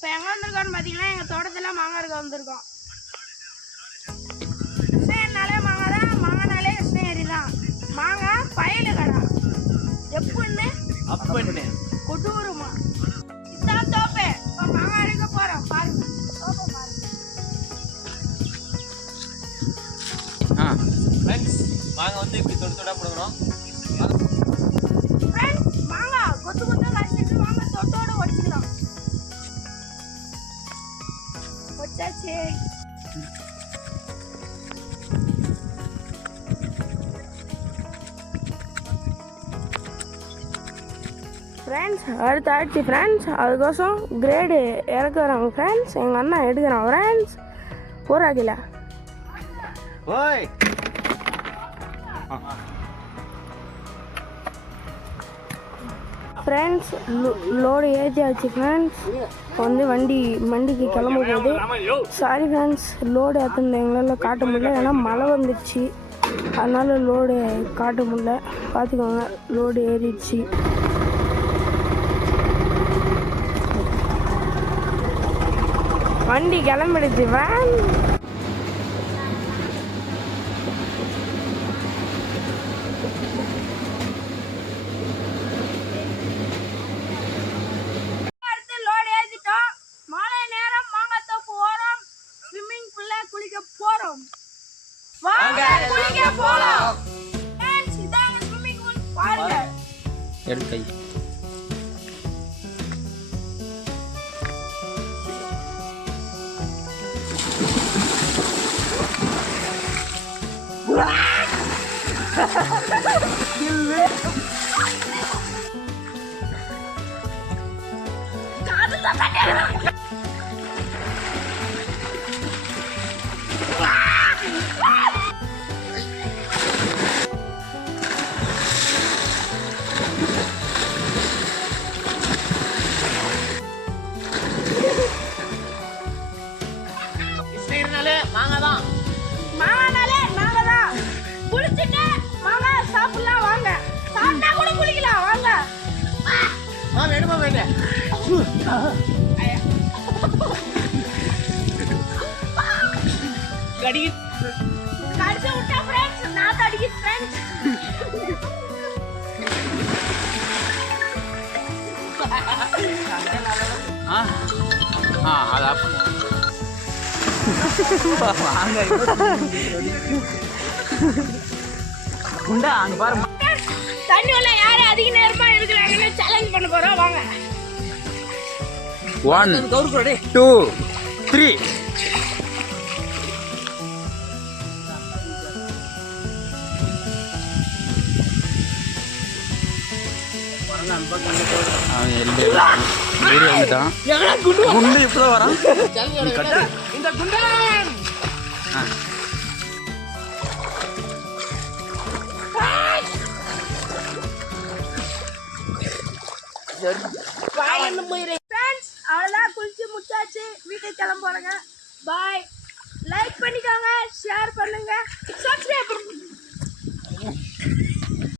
இப்போ எங்கே வந்திருக்கோன்னு பார்த்தீங்கன்னா எங்கள் தோட்டத்தில் மாங்காய் இருக்க வந்திருக்கோம். கிருஷ்ணகிரினாலே மாங்காய் தான், மாங்காய்னாலே கிருஷ்ணகிரி தான். மாங்காய் பயலு கடை எப்பன்னு அப்பன்னு கொட்டூருமா இதுதான் தோப்பு. இப்போ மாங்காய் எடுக்க போகிறோம். பாருங்க தோப்பை பாருங்க. மாங்காய் வந்து இப்படி தொடு தொடா போடுறோம். மாங்காய் கொத்து கொத்தா காய்ச்சிட்டு வாங்க தொட்டோட வச்சுக்கலாம். வச்சாச்சு. ஃப்ரெண்ட்ஸ் அடுத்தாச்சு ஃப்ரெண்ட்ஸ், அதுக்கோசம் கிரேடு இறக்க வராங்க ஃப்ரெண்ட்ஸ். எங்கள் அண்ணா எடுக்கிறான் ஃப்ரெண்ட்ஸ். ஒரு கிலோ ஓய் ஃப்ரெண்ட்ஸ் லோடு ஏற்றியாச்சு ஃப்ரெண்ட்ஸ். வந்து வண்டிக்கு கிளம்ப போகுது. சாரி ஃப்ரெண்ட்ஸ், லோடு ஏற்றுனது எங்களால் காட்ட முடியல, ஏன்னா மழை வந்துடுச்சு. அதனால் லோடு காட்ட முடியல. பார்த்துக்கோங்க, லோடு ஏறிடுச்சு. வண்டி கிளம்பிடுச்சு வேன். எடுக்கை மாங்காய்னாலே நாங்க தான். குளிச்சுட்டு மாங்காய் சாப்பிடலாம் வாங்க. சாப்பிட்டா கூட குளிக்கலாம் வாங்க. வேணுமா வேண்டாம் கடிச்சு விட்டா ஃப்ரெண்ட்ஸ், நான் அடிக்குது ஃப்ரெண்ட்ஸ். தண்ணி உள்ள யாரு அதிக நேரமா இருக்கிறாங்கன்னு சேலஞ்ச் பண்ண போறோம் வாங்க. 1 2 3 குண்டு இப்பதான் வரான். இந்த குண்டா அவ்வளோதான், குளிச்சு முச்சாச்சு, வீட்டுக்கு கிளம்ப போறேங்க. பாய். லைக் பண்ணிக்கோங்க, ஷேர் பண்ணுங்க.